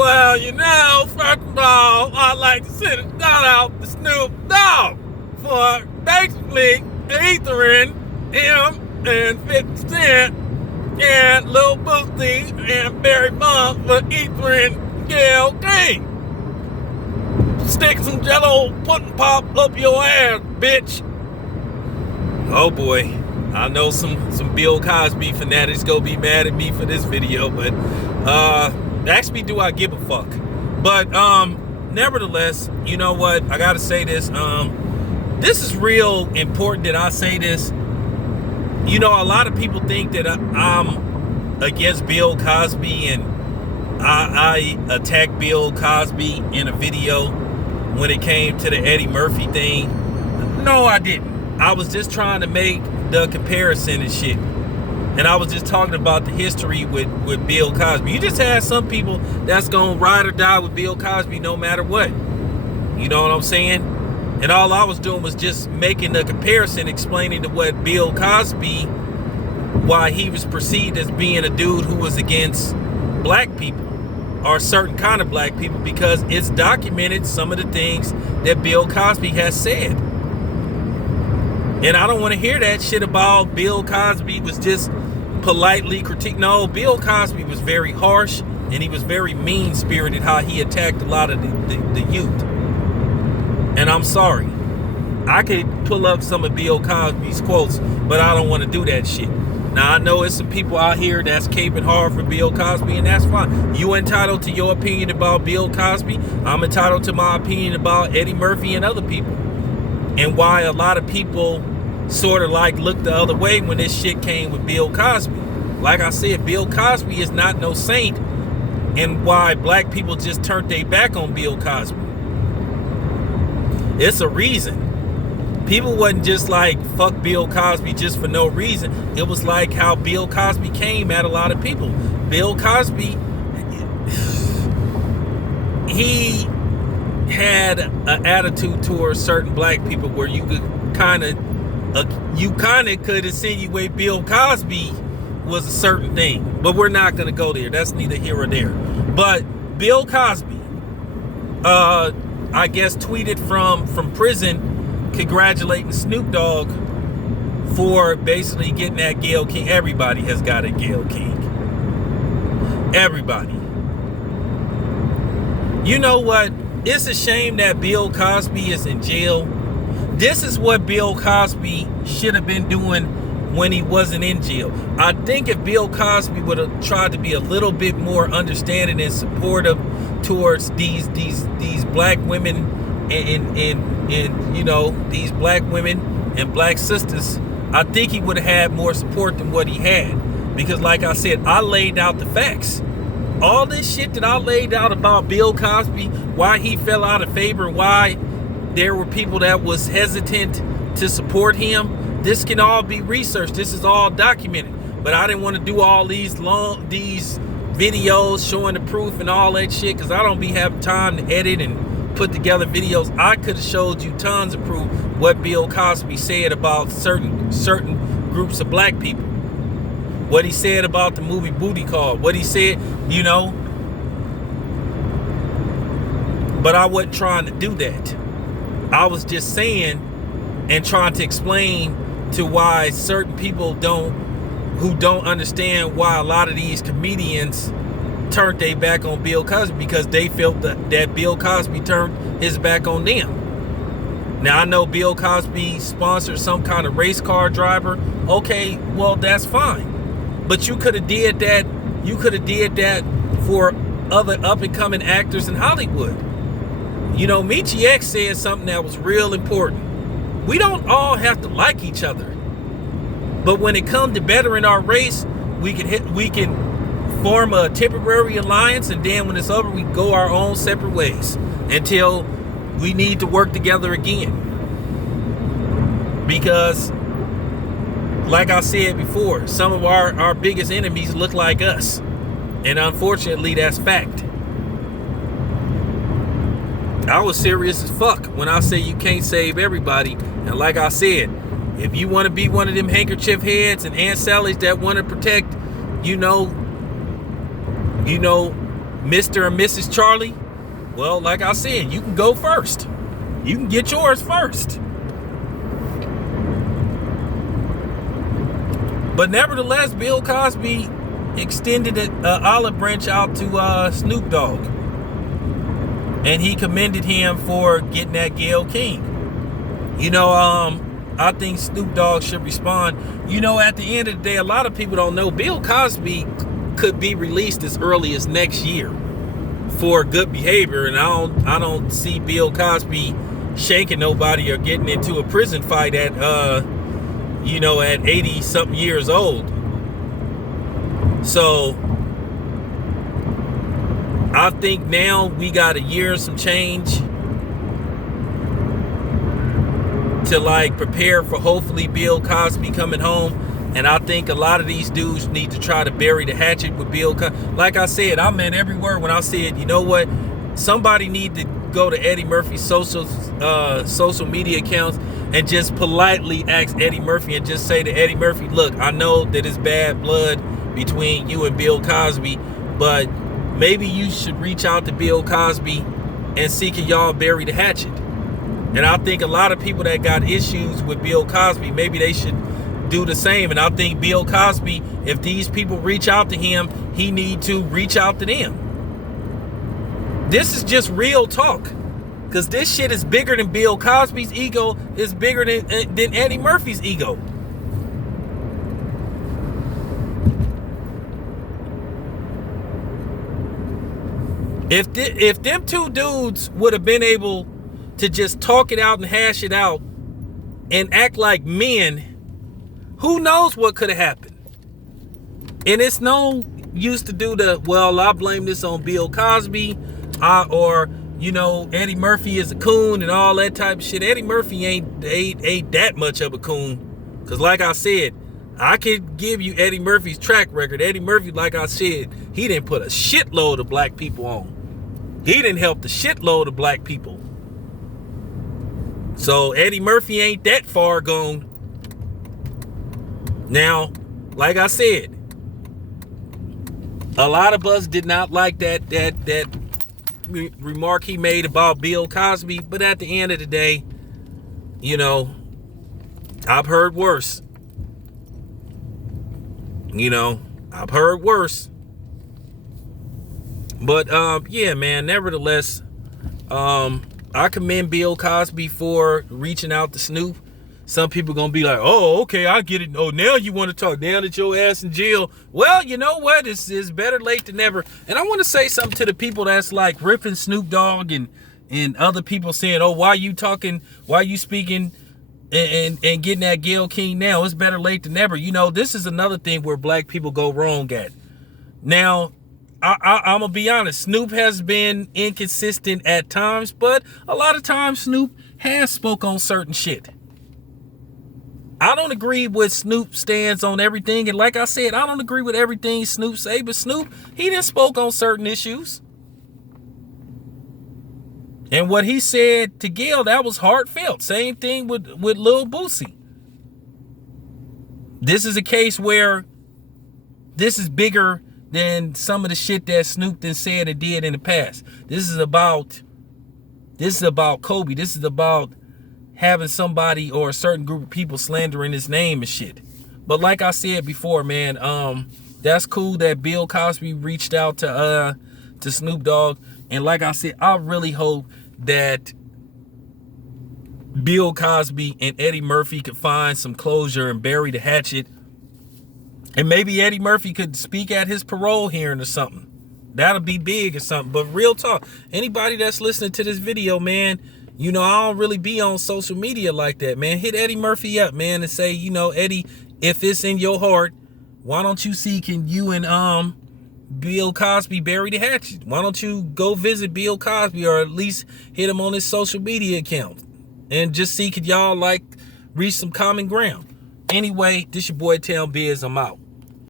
Well, first of all, I'd like to send a shout out to Snoop Dogg for basically ethering him and 50 Cent and Lil Boosie and Barry Bonds for ethering Gayle King. Stick some Jello pudding pop up your ass, bitch. Oh boy. I know some Bill Cosby fanatics gonna be mad at me for this video, but actually, do I give a fuck? But nevertheless, you know what? I gotta say this. This is real important that I say this. A lot of people think that I'm against Bill Cosby and I attacked Bill Cosby in a video when it came to the Eddie Murphy thing. No, I didn't. I was just trying to make the comparison and shit. And I was just talking about the history with Bill Cosby. You just had some people that's gonna ride or die with Bill Cosby no matter what. You know what I'm saying? And all I was doing was just making the comparison, explaining to what Bill Cosby, why he was perceived as being a dude who was against black people or certain kind of black people, because it's documented some of the things that Bill Cosby has said. And I don't want to hear that shit about Bill Cosby was just politely critiqued. No, Bill Cosby was very harsh and he was very mean-spirited how he attacked a lot of the youth. And I'm sorry. I could pull up some of Bill Cosby's quotes, but I don't want to do that shit. Now, I know there's some people out here that's caping hard for Bill Cosby, and that's fine. You entitled to your opinion about Bill Cosby. I'm entitled to my opinion about Eddie Murphy and other people. And why a lot of people sort of like looked the other way when this shit came with Bill Cosby. Like I said, Bill Cosby is not no saint, and why black people just turned their back on Bill Cosby. It's a reason. People wasn't just like, fuck Bill Cosby just for no reason. It was like how Bill Cosby came at a lot of people. Bill Cosby, he had an attitude towards certain black people where you could kind of could insinuate Bill Cosby was a certain thing, but we're not going to go there. That's neither here or there. But Bill Cosby, I guess, tweeted from prison congratulating Snoop Dogg for basically getting that Gayle King. Everybody has got a Gayle King. Everybody. You know what? It's a shame that Bill Cosby is in jail. This is what Bill Cosby should have been doing when he wasn't in jail. I think if Bill Cosby would have tried to be a little bit more understanding and supportive towards these black women and these black women and black sisters, I think he would have had more support than what he had. Because like I said, I laid out the facts. All this shit that I laid out about Bill Cosby, why he fell out of favor, why there were people that was hesitant to support him, this can all be researched. This is all documented. But I didn't want to do all these videos showing the proof and all that shit, because I don't be having time to edit and put together videos. I could have showed you tons of proof what Bill Cosby said about certain groups of black people. What he said about the movie Booty Call. What he said, But I wasn't trying to do that. I was just saying and trying to explain to why certain people who don't understand why a lot of these comedians turned their back on Bill Cosby, because they felt that Bill Cosby turned his back on them. Now, I know Bill Cosby sponsored some kind of race car driver. Okay, well, that's fine. But you could have did that. You could have did that for other up-and-coming actors in Hollywood. Michi X said something that was real important. We don't all have to like each other. But when it comes to bettering our race, we can form a temporary alliance, and then when it's over, we go our own separate ways until we need to work together again. Because, like I said before, some of our biggest enemies look like us. And unfortunately, that's fact. I was serious as fuck when I say you can't save everybody. And like I said, if you want to be one of them handkerchief heads and Aunt Sally's that want to protect, Mr. and Mrs. Charlie, well, like I said, you can go first. You can get yours first. But nevertheless, Bill Cosby extended an olive branch out to Snoop Dogg. And he commended him for getting that Gayle King. I think Snoop Dogg should respond. At the end of the day, a lot of people don't know Bill Cosby could be released as early as next year for good behavior, and I don't see Bill Cosby shanking nobody or getting into a prison fight at 80 something years old. So I think now we got a year and some change to prepare for hopefully Bill Cosby coming home. And I think a lot of these dudes need to try to bury the hatchet with Bill Cosby. Like I said, I meant every word when I said, you know what? Somebody need to go to Eddie Murphy's social media accounts and just politely ask Eddie Murphy and just say to Eddie Murphy, look, I know that it's bad blood between you and Bill Cosby, but maybe you should reach out to Bill Cosby and see can y'all bury the hatchet. And I think a lot of people that got issues with Bill Cosby, maybe they should do the same. And I think Bill Cosby, if these people reach out to him, he need to reach out to them. This is just real talk, because this shit is bigger than Bill Cosby's ego. It's bigger than Eddie Murphy's ego. If them two dudes would have been able to just talk it out and hash it out and act like men, who knows what could have happened. And it's no use to do I blame this on Bill Cosby, or Eddie Murphy is a coon and all that type of shit. Eddie Murphy ain't that much of a coon, because like I said, I could give you Eddie Murphy's track record. Eddie Murphy, like I said, he didn't put a shitload of black people on. He didn't help the shitload of black people. So Eddie Murphy ain't that far gone. Now, like I said, a lot of us did not like that remark he made about Bill Cosby, but at the end of the day, I've heard worse. I've heard worse. But yeah, man, nevertheless, I commend Bill Cosby for reaching out to Snoop. Some people gonna be like, oh, okay, I get it. Oh, now you want to talk, now that your ass in jail. Well, you know what? It's better late than never. And I want to say something to the people that's like ripping Snoop Dogg and other people saying, oh, why you talking? Why you speaking and getting that Gayle King now? It's better late than never. This is another thing where black people go wrong at. Now, I'm gonna be honest. Snoop has been inconsistent at times, but a lot of times Snoop has spoke on certain shit. I don't agree with Snoop stands on everything, and like I said, I don't agree with everything Snoop say, but Snoop, he didn't spoke on certain issues. And what he said to Gayle, that was heartfelt. Same thing with Lil Boosie. This is a case where this is bigger than some of the shit that Snoop done said and did in the past. This is about Kobe. This is about having somebody or a certain group of people slandering his name and shit. But like I said before, man, that's cool that Bill Cosby reached out to Snoop Dogg. And like I said, I really hope that Bill Cosby and Eddie Murphy could find some closure and bury the hatchet. And maybe Eddie Murphy could speak at his parole hearing or something. That'll be big or something. But real talk, anybody that's listening to this video, man, I don't really be on social media like that, man. Hit Eddie Murphy up, man, and say, Eddie, if it's in your heart, why don't you see, can you and Bill Cosby bury the hatchet? Why don't you go visit Bill Cosby, or at least hit him on his social media account and just see, could y'all reach some common ground? Anyway, this your boy Town Biz. I'm out.